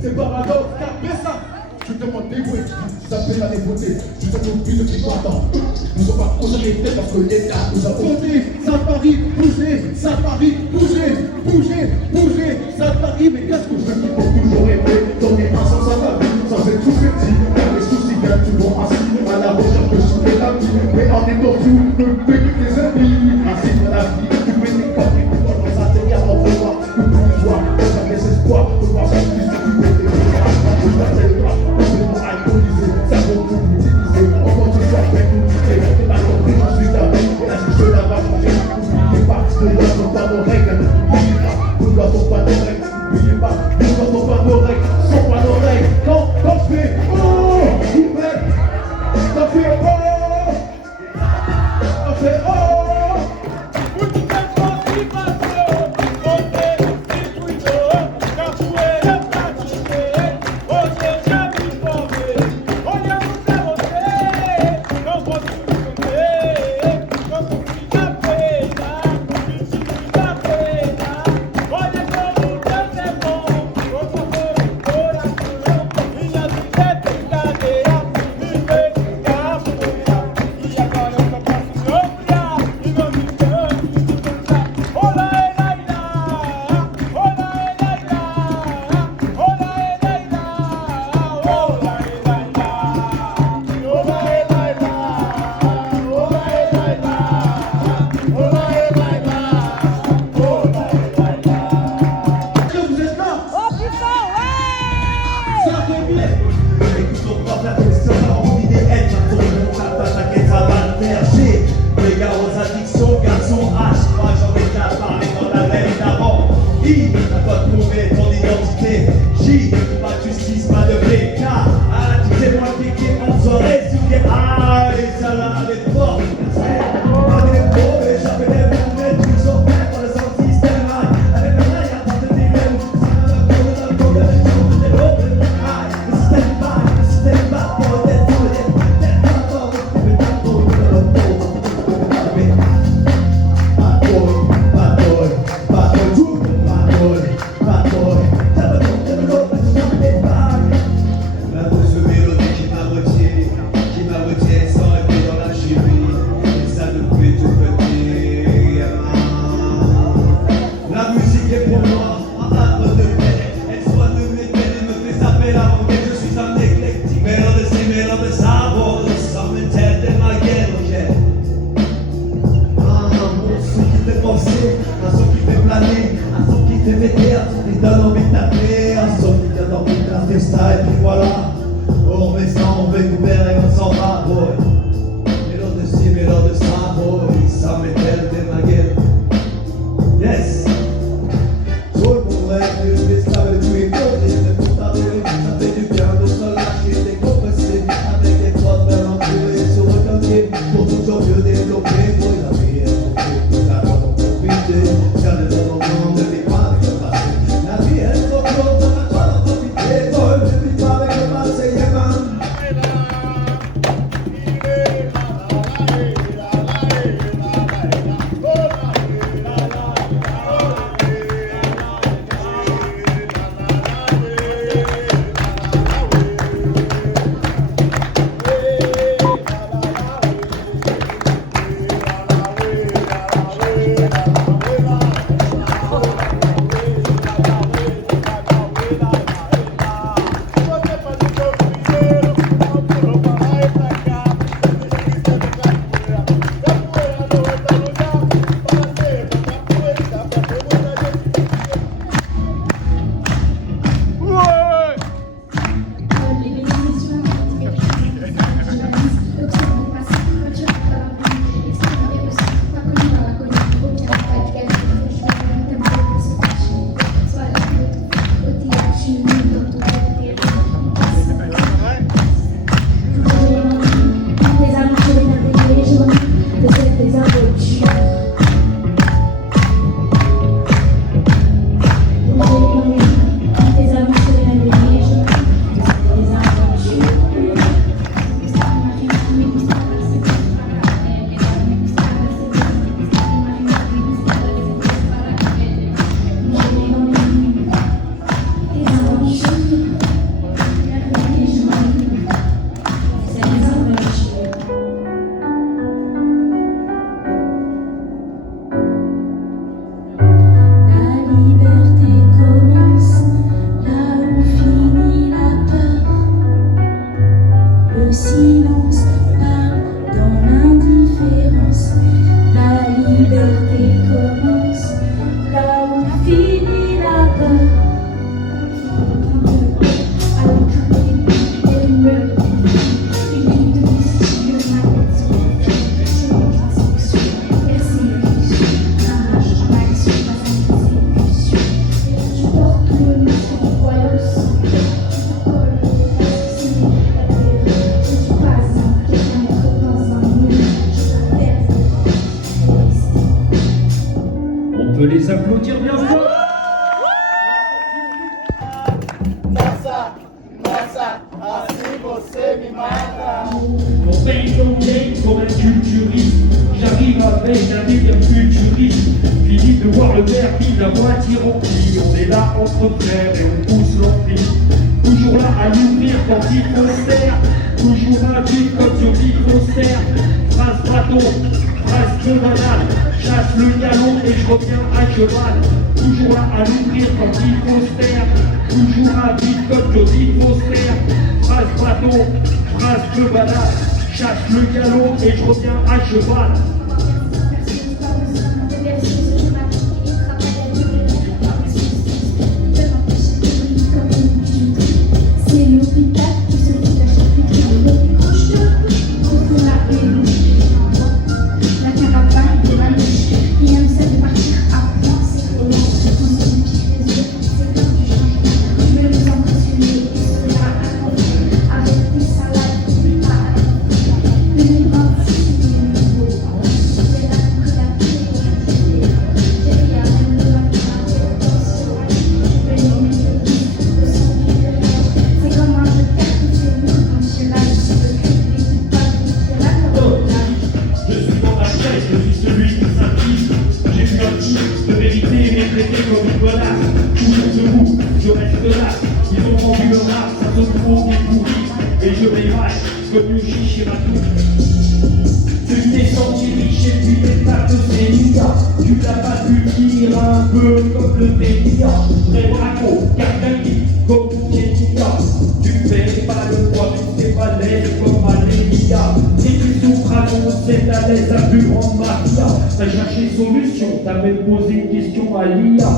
C'est paradoxe, capez ça. Je te demande d'écouter, ça fait la dévoter. Je te demande plus de qui t'entend. Nous sommes pas concentrés parce que l'État nous a voté. Ça Paris, bougez, ça Paris, bougez, bougez, bougez, ça Paris. Mais qu'est-ce que je dis pour toujours rêver? Donner un sens à ta vie, sans être tout petit. Les soucis viennent toujours assis à la recherche de soulever la vie. Mais en étant fou, ne peut que tes amis. Ainsi de la vie, tu fais des corps, dans sa terre, en revoir. Que tu vois, jamais espoir, de voir ça plus que tu veux. comme un culturiste. J'arrive avec un délire futuriste. Fini de voir le verre vide, la moitié rempli. On est là entre frères et on pousse l'ampli. Toujours là à l'ouvrir quand il faut se taire. Toujours un vide comme sur Foster. Phrase braton, phrase trop banale. Chasse le galon et je reviens à cheval. Toujours là à l'ouvrir quand il faut se taire. Toujours un vide comme Jodie Foster. Phrase braton, phrase peu banale. Chasse le galon et je reviens à cheval. Comme une bonasse, toujours debout, je reste là. Ils ont rendu le rap, ça sonne trop pourri. Et je m'évache comme Yoshi chez Matou. Tu t'es senti riche et puis t'es pas de Sénia. Tu l'as pas pu finir un peu comme le Média. Très bravo, Carcani, comme Kenya. Tu fais pas le poids, tu fais pas l'aise comme Alénia. Et tu souffres à l'eau, c'est à l'aise la plus grande mafia. T'as cherché solution, t'as même posé une question à l'IA.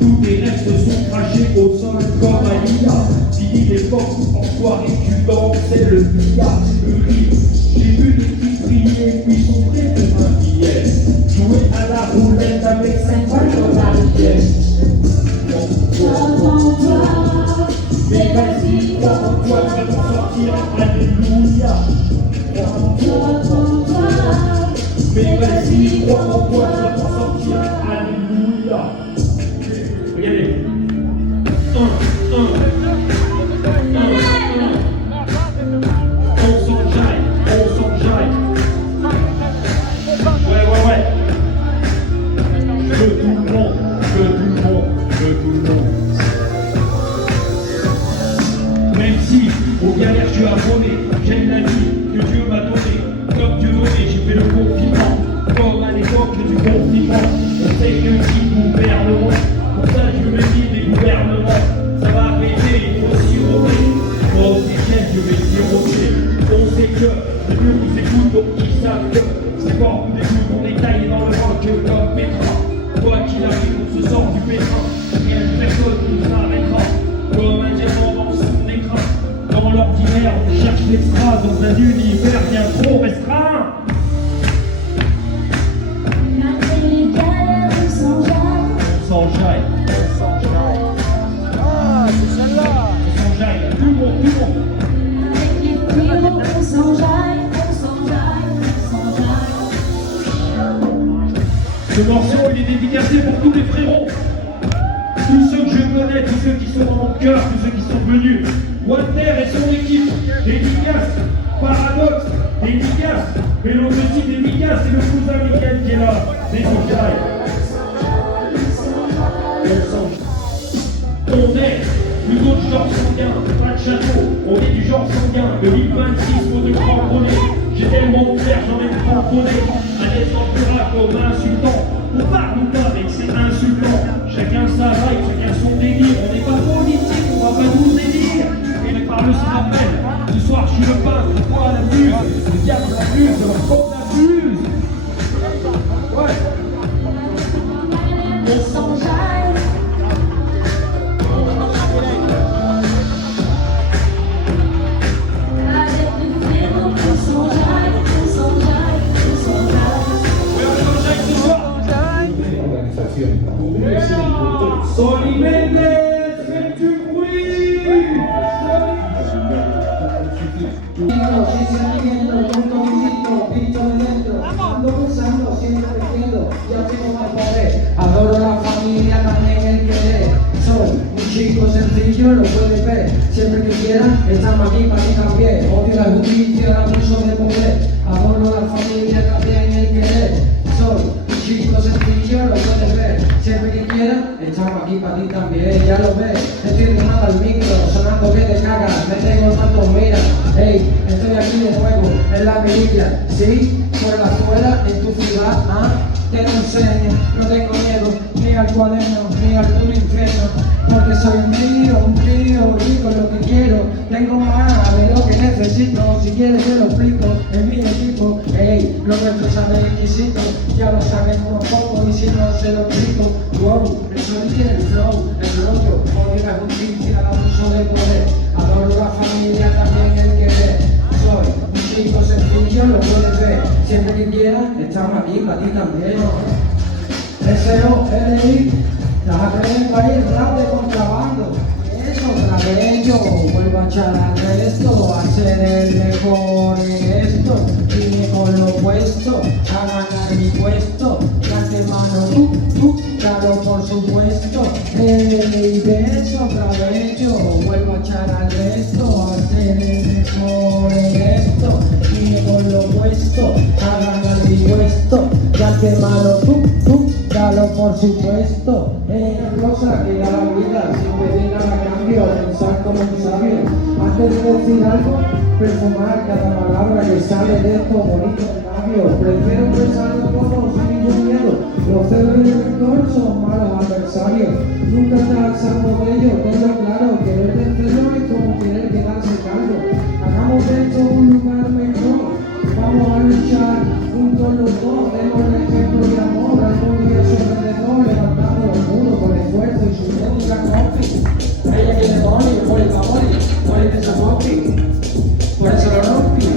Tous tes rêves se sont crachés au sol comme à l'IA. Fini l'époque où en soirée tu dansais le billard, le rire. J'ai vu des filles briller puis sombrer comme un billet. Jouer à la roulette avec 5 balles dans la pièce. Mais vas-y, toi, tu vas t'en sortir, alléluia. Mais vas-y, crois en toi, tu vas t'en sortir, alléluia. Regardez. 1, 1. On s'enjaille. Ouais. Que tout le monde. Même si, aux galères, je suis abonné, j'aime la vie que Dieu m'a donnée. Comme Dieu donné, j'ai fait le confinement. Comme à l'époque du confinement. On sait que qui gouverne le monde. Pour ça, Dieu me dit des gouvernements. Ça va péter, il faut siroter. Moi, au week-end, je vais siroter. On sait que Dieu vous écoute, donc ils savent que c'est quand vous écoute, on est taillé dans le rock comme Pétra. Quoi qu'il arrive, on se sort du pétrin. Rien de personne qui nous arrêtera. Comme un diamant dans son écran. Dans l'ordinaire, on cherche l'extra dans un univers bien trop restreint. Malgré les galères, on s'enjaille. Ah, c'est celle-là. On s'enjaille, tout le monde. Avec les frérots, on s'enjaille. Ce morceau, il est dédicacé pour tous les frérots. Tous ceux que je connais, tous ceux qui sont dans mon cœur, tous ceux qui sont venus. Walter et son équipe, dédicace, Paradoxe, dédicace, Mélo Petit, dédicace, et le cousin Mickaël qui est là, dédicace. On est plutôt du genre sanguin, pas de château, on est du genre sanguin, de 1026 faut de cramponner. J'ai tellement de fer, j'en ai cramponné. Un descendura comme insultant. On parle ou pas, mais c'est insultant. Chacun sa vibe, chacun son délire. On n'est pas politique, on va pas nous élire. Et les parle se rappellent. Ce soir, je suis le peintre, toi la muse. Le diable s'amuse, alors qu'on abuse. Ouais. On s'enjaille. Avec les frérots, on s'enjaille. Ouais, on s'enjaille ce soir. Soy Méndez. chico sencillo, lo puedes ver. Siempre que quieras, estamos aquí para ti también. Odio la justicia, el abuso de poder. Adoro la familia, también el querer. Soy un chico sencillo, lo puedes ver. Siempre que quieras, estamos aquí para ti también. Ya lo ves, estoy encimado al micro, sonando que te cagas. Me tengo el manto, mira. Hey, estoy aquí de nuevo, en la mirilla. Sí, por la escuela, en tu ciudad, te lo enseño. No tengo miedo, ni al cuaderno, ni al puro infierno. Porque soy un tío, rico lo que quiero. Tengo más de lo que necesito. Si quieres te lo explico, en mi equipo. Hey, lo nuestro sabe exquisito. Ya lo sabemos poco y si no se lo explico. Wow, el sonido, el flow, el rollo. Odio la justicia, el abuso de poder. Adoro la familia, también el querer. Soy un chico sencillo, lo puedes ver. Siempre que quieras, estamos aquí para ti también. S.O.L.I. Las aprendiendo ahí el rap de contrabando. Eso otra vez yo vuelvo a echar al resto, a ser el mejor en esto. Vine con lo puesto, a ganar mi puesto. De antemano, claro por supuesto. Y de eso otra vez yo vuelvo a echar al resto, a ser el mejor en esto. Vine con lo puesto, a ganar mi puesto. De antemano, claro por supuesto. Cosa que da la vida, sin pedir nada a cambio, pensar como un sabio. Antes de decir algo, perfumar cada palabra que sale de estos bonitos labios. Prefiero pensarlo todo sin ningún miedo. Los celos y el rencor son malos adversarios. Nunca estás al salvo de ellos, tenlo claro. Querer vencerlo es como querer quedarse calvo. Hagamos de esto un lugar mejor. Vamos a luchar juntos los dos. Demos el ejemplo de amor. Algún día a su alrededor levantando los muros con esfuerzo y su técnica coffee. Ella quiere morir, morir de esa coffee. Por eso lo rompí.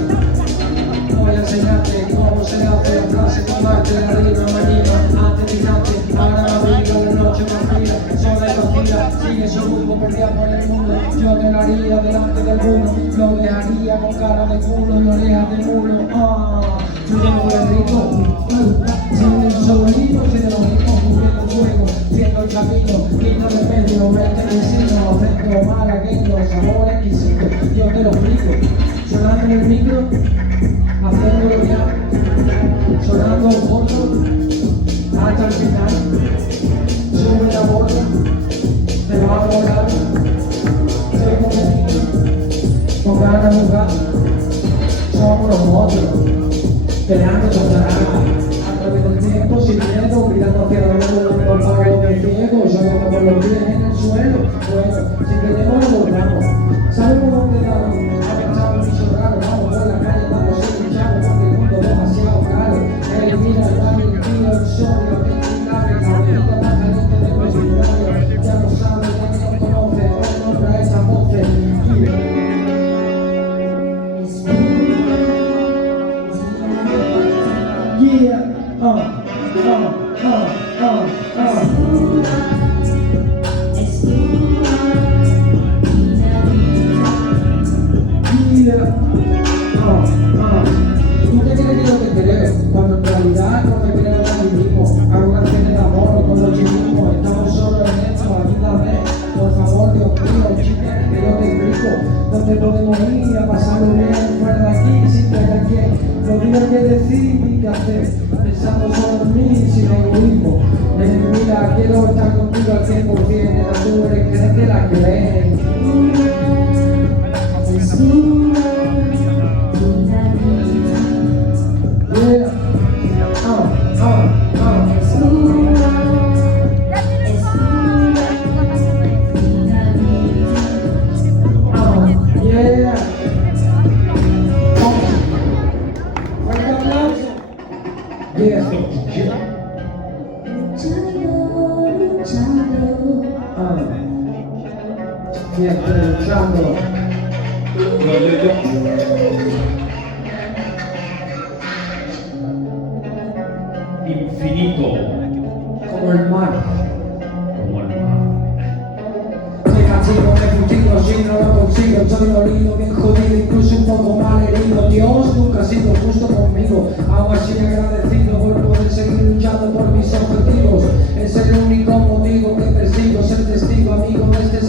Voy a enseñarte cómo se hace la frase, tomarte de arriba, mañana, antes tirante, ahora la vida de noche partida, sola y vacía, sigue su rumbo, perdida por el mundo, yo te lo haría delante del mundo, lo dejaría con cara de culo y orejas de mulo, yo tengo el ritmo, sin el sobrino, sin el ritmo, cubriendo el fuego, siendo el camino, quito de medio, verte en el sino, afecto malagueño, sabor exquisito, yo te lo explico, sonando en el micro, haciéndolo ya, sonando fondo, hasta el final, sube la borda, te va a volar, soy como niño, con ganas de jugar, somos los monstruos, peleando contra nada, a través del tiempo, sin miedo, mirando hacia la luz, no pago lo que ciego, solo con los pies en el suelo, bueno, si queremos lo logramos, sabemos dónde dar, ha pensado en mi raro, vamos por la calle, vamos a luchar, porque el mundo es demasiado caro, mira, el baile, el tío, el sol, la pintura, la bonita, la caliente de cuestionario, ya lo sabes, ya que nos conoce, hoy nombra esa voz, ¿Tú te crees que yo te creo? Cuando en realidad no me creo a mí mismo. Arrogancia en el amor con los chiquitos. Estamos solos en esto, ayúdame. Por favor, Dios mío, chica, que yo te explico. ¿Dónde podemos ir a pasarlo bien? Fuera de aquí, sin tener quien. Lo digo que decir y que hacer. Pensando solo en mí, sin egoísmo. Mira, quiero estar contigo al 100%. Nena, tú eres crees que la crees. Infinito como el mar. como el mar. Me castigo, me fustigo, si no lo consigo, estoy dolido, bien jodido, incluso un poco mal herido. Dios nunca ha sido justo conmigo, aún así agradecido por poder seguir luchando por mis objetivos. Es el único motivo que persigo, ser testigo, amigo de este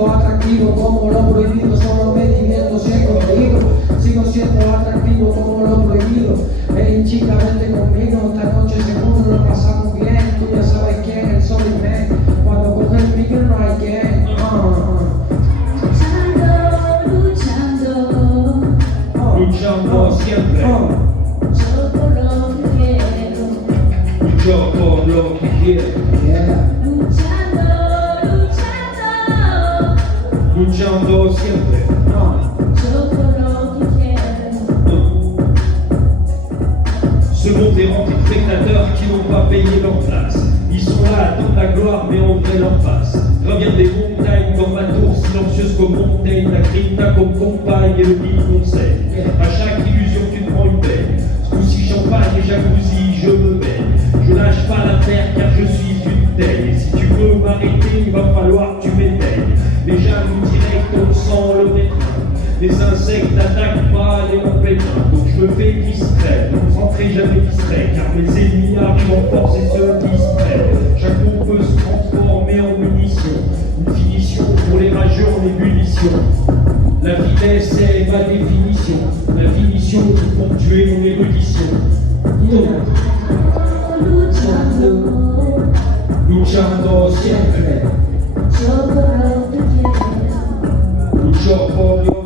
siendo atractivo como lo prohibido, solo me divierto si contigo. Sigo siendo atractivo como lo prohibido. Hey chica, vente conmigo, esta noche seguro lo pasamos bien. Tú ya sabes quién, el sol y me. Cuando coge el micro no hay quien. Luchando siempre, yo por lo que quiero, lucho por lo que quiero, Yeah. luchando siempre. yo por lo que quiero. Ce monde est rempli de spectateurs qui n'ont pas payé leur place. Ils sont là, attendent la gloire, mais en vrai leur face. Gravir des montagnes dans ma tour silencieuse comme Montaigne. La grinta comme compagne et le mille conseil. À chaque illusion, tu te prends une belle. Ce coup-ci, champagne et jacuzzi, je me baigne. Je lâche pas l'affaire car je suis une telle. Et si tu veux m'arrêter, il va falloir que tu m'éteignes. Les jaloux direct, on sent le pétrin. Les insectes n'attaquent pas les longs pépins. Donc je me fais discret, ne vous rentrez jamais distrait. Car mes ennemis arrivent en force et se distraient. Chaque mot peut se transformer en munition. Une finition pour les rageurs, les munitions. La vitesse est ma définition. La finition qui ponctuer mon érudition. Luchando siempre. Yo por lo que quiero. Lucho por lo